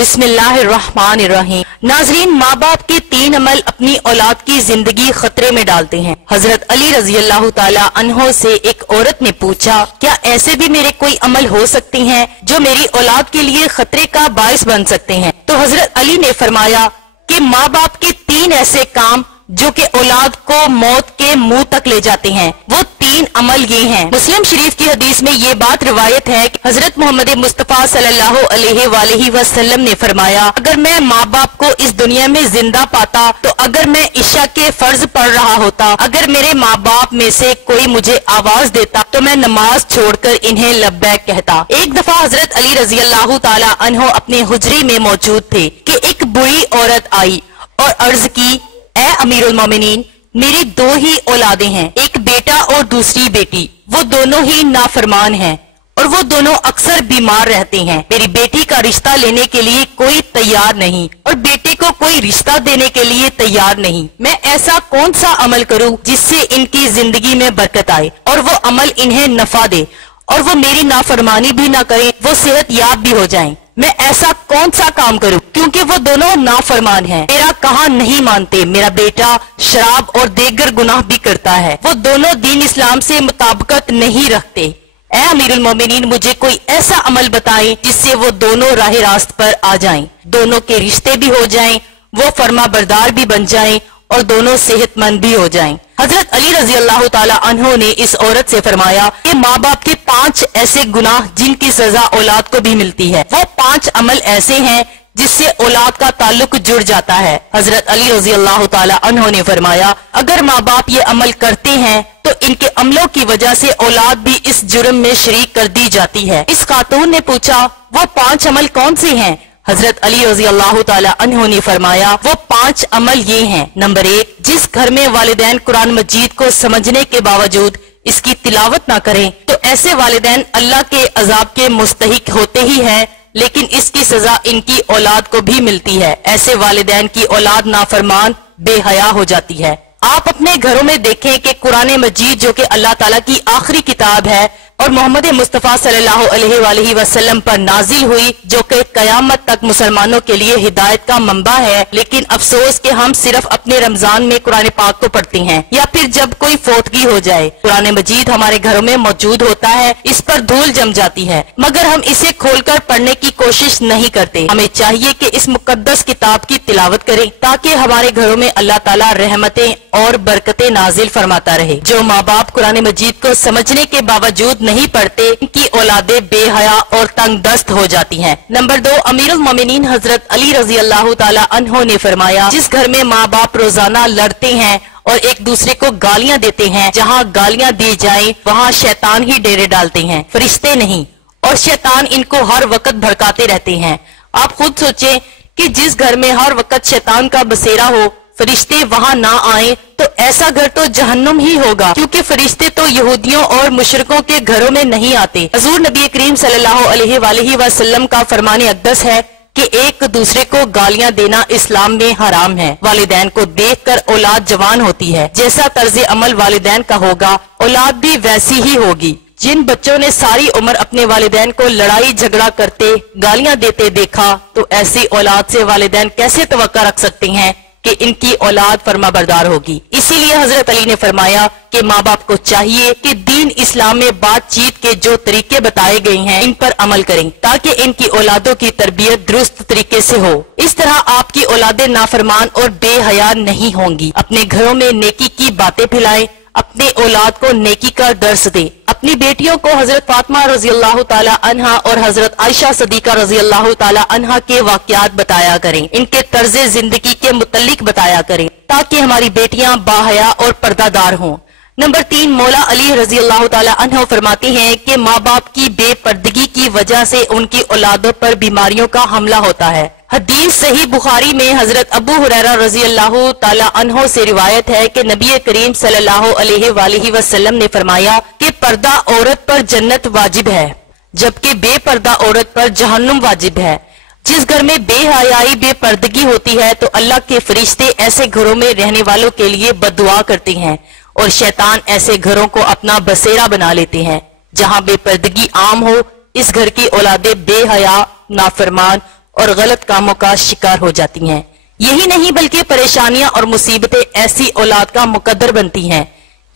बिस्मिल्लाहिर्रहमानिर्रहीम। नाजरीन, माँ बाप के 3 अमल अपनी औलाद की जिंदगी खतरे में डालते हैं। हजरत अली रजी अल्लाह ताला अन्हो से एक औरत ने पूछा, क्या ऐसे भी मेरे कोई अमल हो सकते हैं जो मेरी औलाद के लिए खतरे का बायस बन सकते हैं? तो हजरत अली ने फरमाया कि माँ बाप के 3 ऐसे काम जो कि औलाद को मौत के मुंह तक ले जाते हैं, वो 3 अमल ये हैं। मुस्लिम शरीफ की हदीस में ये बात रिवायत है कि हजरत मोहम्मद मुस्तफा सल्लल्लाहु अलैहि वसल्लम ने फरमाया, अगर मैं माँ बाप को इस दुनिया में जिंदा पाता तो अगर मैं इशा के फर्ज पढ़ रहा होता, अगर मेरे माँ बाप में से कोई मुझे आवाज देता तो मैं नमाज छोड़कर इन्हें लब्बैक कहता। एक दफा हजरत अली रजी अल्लाह ताला अन्हो अपने हुजरे में मौजूद थे कि एक बुरी औरत आई और अर्ज की, ए अमीरुल मोमिनीन, मेरी 2 ही औलादें हैं, एक बेटा और दूसरी बेटी। वो दोनों ही नाफरमान हैं और वो दोनों अक्सर बीमार रहते हैं। मेरी बेटी का रिश्ता लेने के लिए कोई तैयार नहीं और बेटे को कोई रिश्ता देने के लिए तैयार नहीं। मैं ऐसा कौन सा अमल करूं जिससे इनकी जिंदगी में बरकत आए और वो अमल इन्हें नफा दे और वो मेरी नाफरमानी भी ना करें, वो सेहत याब भी हो जाएं। मैं ऐसा कौन सा काम करूं क्योंकि वो दोनों नाफरमान हैं, मेरा कहा नहीं मानते। मेरा बेटा शराब और दीगर गुनाह भी करता है। वो दोनों दीन इस्लाम से मुताबिकत नहीं रखते। ए अमीरुल मोमिनीन, मुझे कोई ऐसा अमल बताएं जिससे वो दोनों राह रास्त पर आ जाएं, दोनों के रिश्ते भी हो जाएं, वो फर्मा बरदार भी बन जाएं और दोनों सेहतमंद भी हो जाएं। हजरत अली रजी अल्लाह ताला अन्हो ने इस औरत से फरमाया कि माँ बाप के 5 ऐसे गुनाह जिनकी सजा औलाद को भी मिलती है, वो 5 अमल ऐसे हैं जिससे औलाद का ताल्लुक जुड़ जाता है। हजरत अली रजी अल्लाह ताला अन्हो ने फरमाया, अगर माँ बाप ये अमल करते हैं तो इनके अमलों की वजह से औलाद भी इस जुर्म में शरीक कर दी जाती है। इस खातून ने पूछा, वो 5 अमल कौन से हैं? हजरत अली रजी अल्लाह ताला अन्हो ने फरमाया, वो 5 अमल ये हैं। नंबर 1, जिस घर में वालिदैन कुरान मजीद को समझने के बावजूद इसकी तिलावत ना करें तो ऐसे वालिदैन अल्लाह के अजाब के मुस्तहिक होते ही हैं, लेकिन इसकी सजा इनकी औलाद को भी मिलती है। ऐसे वालिदैन की औलाद नाफरमान बेहया हो जाती है। आप अपने घरों में देखें कि कुरान मजीद जो कि अल्लाह ताला की आखिरी किताब है और मोहम्मद मुस्तफा सल्लल्लाहु अलैहि वसल्लम पर नाजिल हुई, जो कि कयामत तक मुसलमानों के लिए हिदायत का मंबा है, लेकिन अफसोस कि हम सिर्फ अपने रमजान में कुरान पाक को पढ़ते हैं या फिर जब कोई फौतगी हो जाए। कुरान मजीद हमारे घरों में मौजूद होता है, इस पर धूल जम जाती है, मगर हम इसे खोलकर पढ़ने की कोशिश नहीं करते। हमें चाहिए कि इस मुकद्दस किताब की तिलावत करें ताकि हमारे घरों में अल्लाह ताला रहमतें और बरकतें नाजिल फरमाता रहे। जो माँ बाप कुरान मजीद को समझने के बावजूद नहीं पढ़ते, इनकी औलादें बेहया और तंगदस्त हो जाती हैं। नंबर 2, अमीरुल मोमिनीन हजरत अली रजी अल्लाह ताला अन्हो ने फरमाया, जिस घर में माँ बाप रोजाना लड़ते हैं और एक दूसरे को गालियां देते हैं, जहाँ गालियां दी जाएं वहाँ शैतान ही डेरे डालते हैं, फरिश्ते नहीं, और शैतान इनको हर वक्त भड़काते रहते हैं। आप खुद सोचें कि जिस घर में हर वक्त शैतान का बसेरा हो, फरिश्ते वहां ना आए, तो ऐसा घर तो जहन्नुम ही होगा, क्योंकि फरिश्ते तो यहूदियों और मुशरिकों के घरों में नहीं आते। हजूर नबी करीम सल्लल्लाहु अलैहि वसल्लम का फरमान अक़दस है कि एक दूसरे को गालियां देना इस्लाम में हराम है। वालिदैन को देखकर औलाद जवान होती है, जैसा तर्ज अमल वालिदैन का होगा औलाद भी वैसी ही होगी। जिन बच्चों ने सारी उम्र अपने वालिदैन को लड़ाई झगड़ा करते, गालियां देते देखा, तो ऐसी औलाद से वालिदैन कैसे तवक्का रख सकते हैं कि इनकी औलाद फरमाबरदार होगी। इसीलिए हजरत अली ने फरमाया कि माँ बाप को चाहिए कि दीन इस्लाम में बातचीत के जो तरीके बताए गए हैं इन पर अमल करें ताकि इनकी औलादों की तरबियत दुरुस्त तरीके से हो। इस तरह आपकी औलादें नाफरमान और बेहया नहीं होंगी। अपने घरों में नेकी की बातें फैलाएं, अपने औलाद को नेकी का दर्स दे। अपनी बेटियों को हजरत फातिमा रजी अल्लाह ताला अन्हा और हजरत आयशा सदीका रजी अल्लाह ताला अन्हा के वाकयात बताया करें, इनके तर्जे जिंदगी के मुतल्लिक बताया करें ताकि हमारी बेटियां बाहया और पर्दादार हों। नंबर 3, मौला अली रजी अल्लाह ताला अन्हु फरमाते हैं कि माँ बाप की बेपर्दगी की वजह से उनकी औलादों पर बीमारियों का हमला होता है। हदीस सही बुखारी में हजरत अबू हुरैरा रजी अल्लाह ताला अन्हो से रिवायत है कि नबी करीम सल्लल्लाहु अलैहि वसल्लम ने फरमाया कि पर्दा औरत पर जन्नत वाजिब है, जबकि बेपर्दा औरत पर जहन्नुम वाजिब है। जिस घर में बेहयाई बेपर्दगी होती है तो अल्लाह के फरिश्ते ऐसे घरों में रहने वालों के लिए बद्दुआ करते हैं और शैतान ऐसे घरों को अपना बसेरा बना लेते हैं। जहाँ बेपर्दगी आम हो, इस घर की औलादे बेहया, नाफरमान और गलत कामों का शिकार हो जाती हैं। यही नहीं बल्कि परेशानियां और मुसीबतें ऐसी औलाद का मुकद्दर बनती हैं।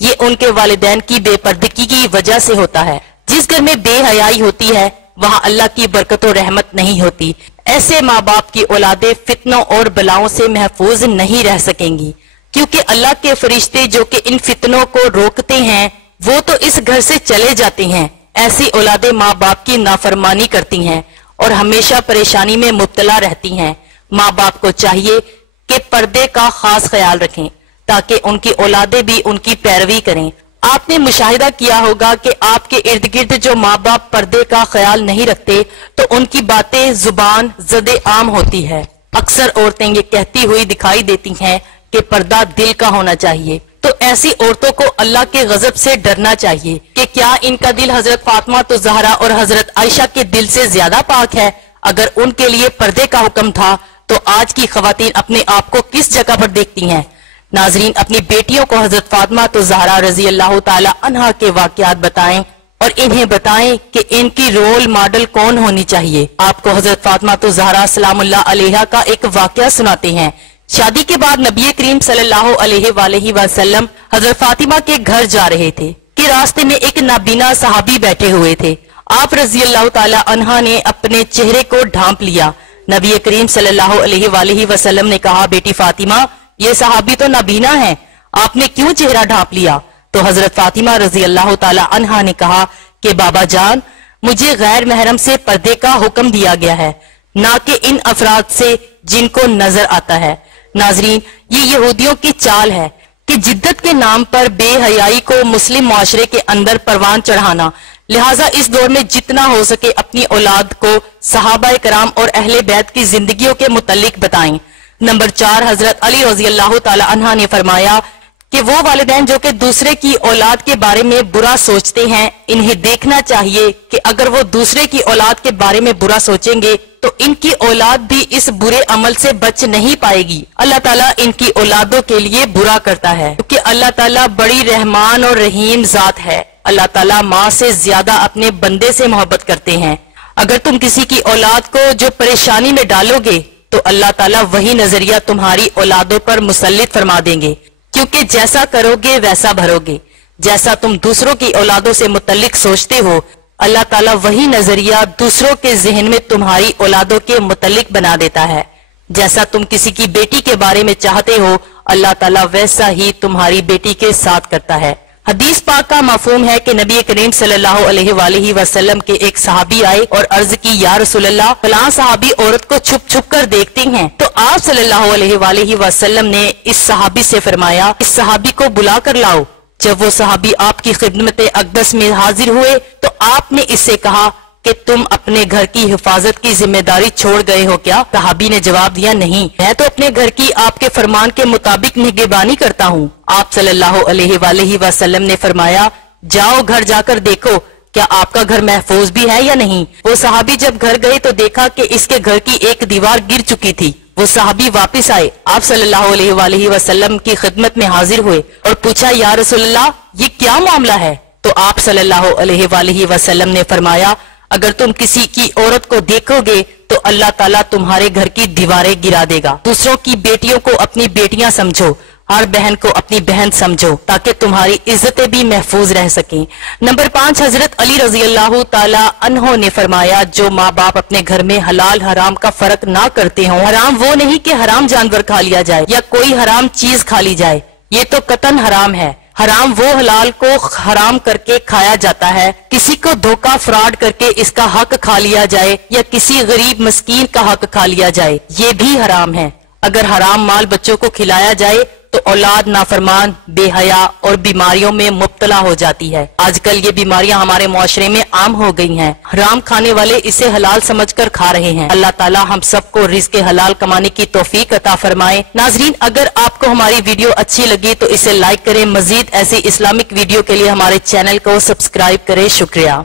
ये उनके वालिदैन की बेपर्दगी की वजह से होता है। जिस घर में बेहयाई होती है वहां अल्लाह की बरकत और रहमत नहीं होती। ऐसे माँ बाप की औलादें फितनों और बलाओं से महफूज नहीं रह सकेंगी, क्योंकि अल्लाह के फरिश्ते जो कि इन फितनों को रोकते हैं वो तो इस घर से चले जाते हैं। ऐसी औलादें माँ बाप की नाफरमानी करती हैं और हमेशा परेशानी में मुब्तला रहती हैं। माँ बाप को चाहिए कि पर्दे का खास ख्याल रखें ताकि उनकी औलादें भी उनकी पैरवी करें। आपने मुशाहिदा किया होगा कि आपके इर्द गिर्द जो माँ बाप पर्दे का ख्याल नहीं रखते तो उनकी बातें जुबान ज़दे आम होती है। अक्सर औरतें ये कहती हुई दिखाई देती हैं कि पर्दा दिल का होना चाहिए। तो ऐसी औरतों को अल्लाह के गजब से डरना चाहिए कि क्या इनका दिल हजरत फातिमा तो ज़हरा और हजरत आयशा के दिल से ज्यादा पाक है? अगर उनके लिए पर्दे का हुक्म था तो आज की खवातीन अपने आप को किस जगह पर देखती हैं? नाजरीन, अपनी बेटियों को हजरत फातिमा तो ज़हरा रजी अल्लाह ताला अन्हा के वाकयात बताएं और इन्हें बताएं कि इनकी रोल मॉडल कौन होनी चाहिए। आपको हजरत फातिमा तो ज़हरा सलामुल्लाह अलैहा का एक वाकया सुनाते हैं। शादी के बाद नबी करीम सल्लल्लाहु अलैहि वसल्लम हजरत फातिमा के घर जा रहे थे कि रास्ते में एक नाबीना सहाबी बैठे हुए थे। आप रजी अल्लाह ताला अन्हा ने अपने चेहरे को ढांप लिया। नबी करीम सल्लल्लाहु अलैहि वसल्लम ने कहा, बेटी फातिमा, ये सहाबी तो नाबीना है, आपने क्यों चेहरा ढांप लिया? तो हजरत फातिमा रजी अल्लाह ताला अन्हा ने कहा कि बाबा जान, मुझे गैर महरम से पर्दे का हुक्म दिया गया है, ना कि इन अफराद से जिनको नजर आता है। नाजरीन, ये यहूदियों की चाल है कि जिद्दत के नाम पर बेहयाई को मुस्लिम मुआशरे के अंदर परवान चढ़ाना। लिहाजा इस दौर में जितना हो सके अपनी औलाद को सहाबा कराम और अहले बैत की जिंदगियों के मुतल्लिक बताएं। नंबर 4, हजरत अली रज़ी अल्लाह ताला अन्हा ने फरमाया कि वो वालिदैन जो कि दूसरे की औलाद के बारे में बुरा सोचते हैं, इन्हें देखना चाहिए कि अगर वो दूसरे की औलाद के बारे में बुरा सोचेंगे तो इनकी औलाद भी इस बुरे अमल से बच नहीं पाएगी। अल्लाह ताला इनकी औलादों के लिए बुरा करता है, क्योंकि अल्लाह ताला बड़ी रहमान और रहीम जात है। अल्लाह ताला माँ से ज्यादा अपने बंदे से मोहब्बत करते हैं। अगर तुम किसी की औलाद को जो परेशानी में डालोगे तो अल्लाह ताला वही नजरिया तुम्हारी औलादों पर मुसल्लित फरमा देंगे, क्योंकि जैसा करोगे वैसा भरोगे। जैसा तुम दूसरों की औलादों से मुतल्लिक सोचते हो, अल्लाह ताला वही नजरिया दूसरों के जहन में तुम्हारी औलादों के मुतल्लिक बना देता है। जैसा तुम किसी की बेटी के बारे में चाहते हो, अल्लाह ताला वैसा ही तुम्हारी बेटी के साथ करता है। हदीस पाक का मफहूम है कि नबी करीम सल्लल्लाहु अलैहि वसल्लम के एक सहाबी आए और अर्ज की, या रसूलल्लाह, फलां सहाबी औरत को छुप छुप कर देखती हैं। तो आप सल्लल्लाहु अलैहि वसल्लम ने इस सहाबी से फरमाया, इस सहाबी को बुला कर लाओ। जब वो सहाबी आपकी खिदमत अक़दस में हाजिर हुए तो आपने इससे कहा कि तुम अपने घर की हिफाजत की जिम्मेदारी छोड़ गए हो क्या? सहाबी ने जवाब दिया, नहीं, मैं तो अपने घर की आपके फरमान के मुताबिक निगहबानी करता हूँ। आप सल्लल्लाहु अलैहि वसल्लम ने फरमाया, जाओ घर जाकर देखो क्या आपका घर महफूज भी है या नहीं। वो सहाबी जब घर गए तो देखा कि इसके घर की एक दीवार गिर चुकी थी। वो सहाबी वापस आए, आप सल्लल्लाहु अलैहि वसल्लम की खिदमत में हाजिर हुए और पूछा, या रसूलल्लाह, ये क्या मामला है? तो आप सल्लल्लाहु अलैहि वसल्लम ने फरमाया, अगर तुम किसी की औरत को देखोगे तो अल्लाह ताला तुम्हारे घर की दीवारें गिरा देगा। दूसरों की बेटियों को अपनी बेटियां समझो, हर बहन को अपनी बहन समझो, ताकि तुम्हारी इज्जतें भी महफूज रह सकें। नंबर 5, हजरत अली रजी अल्लाह ताला अन्हो ने फरमाया, जो माँ बाप अपने घर में हलाल हराम का फर्क ना करते हों, हराम वो नहीं कि हराम जानवर खा लिया जाए या कोई हराम चीज खा ली जाए, ये तो कतन हराम है। हराम वो हलाल को हराम करके खाया जाता है, किसी को धोखा फ्रॉड करके इसका हक खा लिया जाए या किसी गरीब मस्कीन का हक खा लिया जाए, ये भी हराम है। अगर हराम माल बच्चों को खिलाया जाए तो औलाद नाफरमान, बेहया और बीमारियों में मुब्तला हो जाती है। आजकल ये बीमारियां हमारे मुआशरे में आम हो गई हैं। हराम खाने वाले इसे हलाल समझकर खा रहे हैं। अल्लाह ताला हम सबको रिज़्क़ हलाल कमाने की तौफीक अता फरमाए। नाजरीन, अगर आपको हमारी वीडियो अच्छी लगी तो इसे लाइक करें। मजीद ऐसी इस्लामिक वीडियो के लिए हमारे चैनल को सब्सक्राइब करें। शुक्रिया।